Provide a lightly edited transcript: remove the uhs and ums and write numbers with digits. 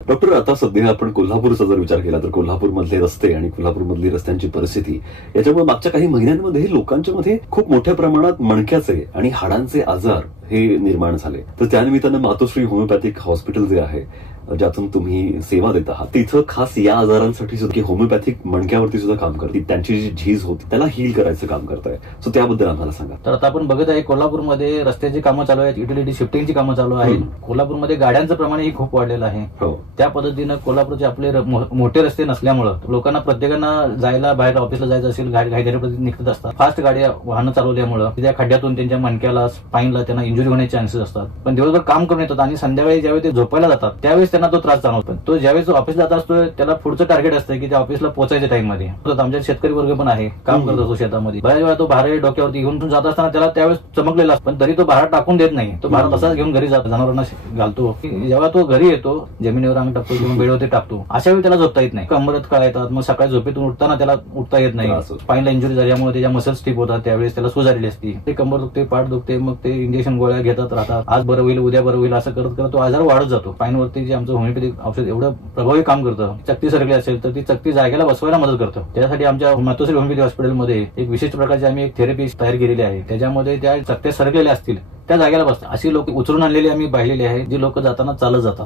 Doctor, आता सध्या आपण कोल्हापूरचा जर विचार केला तर कोल्हापूरमधले रस्ते आणि कोल्हापूरमधली रस्त्यांची परिस्थिती याच्यामुळे मागच्या काही महिन्यांमध्ये लोकांच्या मध्ये खूप मोठ्या प्रमाणात मणक्याचे आणि हाडांचे आजार हे निर्माण झाले. तर त्यानिमित्तानं मातोश्री होमिओपॅथिक हॉस्पिटल जे आहे ज्यातून तुम्ही सेवा देत आहात तिथं खास या आजारांसाठी सुद्धा होमिओपॅथिक मणक्यावरती सुद्धा काम करते, त्यांची जी झीज होती त्याला हील करायचं काम करताय. सो त्याबद्दल आम्हाला सांगा. तर आता आपण बघत आहे कोल्हापूरमध्ये रस्त्याची कामं चालू आहेत, युटिलिटी शिफ्टिंगची कामं चालू आहेत. कोल्हापूरमध्ये गाड्यांचं प्रमाणही खूप वाढलेलं आहे. त्या पद्धतीनं कोल्हापूरचे आपले मोठे रस्ते नसल्यामुळं लोकांना प्रत्येकांना जायला बाहेर ऑफिसला जायचं असेल घाईघाईने निघत असतात. फास्ट गाड्या वाहनं चालवल्यामुळं त्या खड्ड्यातून त्यांच्या मणक्याला स्पाईनला त्यांना इंजुरी होण्याचे चान्सेस असतात. पण दिवसभर काम करून येतात आणि संध्याकाळी ज्यावेळी ते झोपायला जातात त्यावेळेस त्यांना तो त्रास जाणवतो. तो ज्यावेळेस ऑफिसला जात असतो त्याला पुढचं टार्गेट असतं की त्या ऑफिसला पोहोचायच्या टाइम मध्ये. आमच्या शेतकरी वर्ग पण आहे, काम करत असतो शेतामध्ये. बऱ्याच वेळा तो भार डोक्यावरती घेऊन जात असताना त्याला त्यावेळेस चमकलेला असतो, पण तरी तो भार टाकून देत नाही. तो भार तसाच घेऊन घरी जातो, जनावरांना घालतो. जेव्हा तो घरी येतो जमिनीवर अंग टाकतो किंवा बेडवरती टाकतो, अशा वेळी त्याला झोपता येत नाही. कमरत कळा येतात, मग सकाळी झोपेतून उठताना त्याला उठता येत नाही. स्पाईनला इंजुरी झाल्यामुळे त्याच्या मसल्स स्टिफ होतात, त्यावेळेस त्याला सूज आलेली असते. ते कंबर दुखते, पाठ दुखते, मग ते इंजेक्शन गोळ्या घेतात राहतात. आज बरं होईल, उद्या बरं होईल असं करत करत तो आजार वाढत जातो. स्पाईनवरती जे आमचं होमिओपॅथिक औषध एवढं प्रभावी काम करतं. चक्ती सरकली असेल तर ती चक्ती जागेला बसवायला मदत करतं. त्यासाठी आमच्या मातोश्री होमिओपॅथिक हॉस्पिटलमध्ये एक विशिष्ट प्रकारची आम्ही एक थेरपी तयार केलेली आहे. त्याच्यामध्ये त्या चक्त्या सरकलेल्या असतील त्या जागेला बसतात अशी लोक उचलून आणलेली आम्ही पाहिलेली आहे, जी लोक जाताना चालत जातात.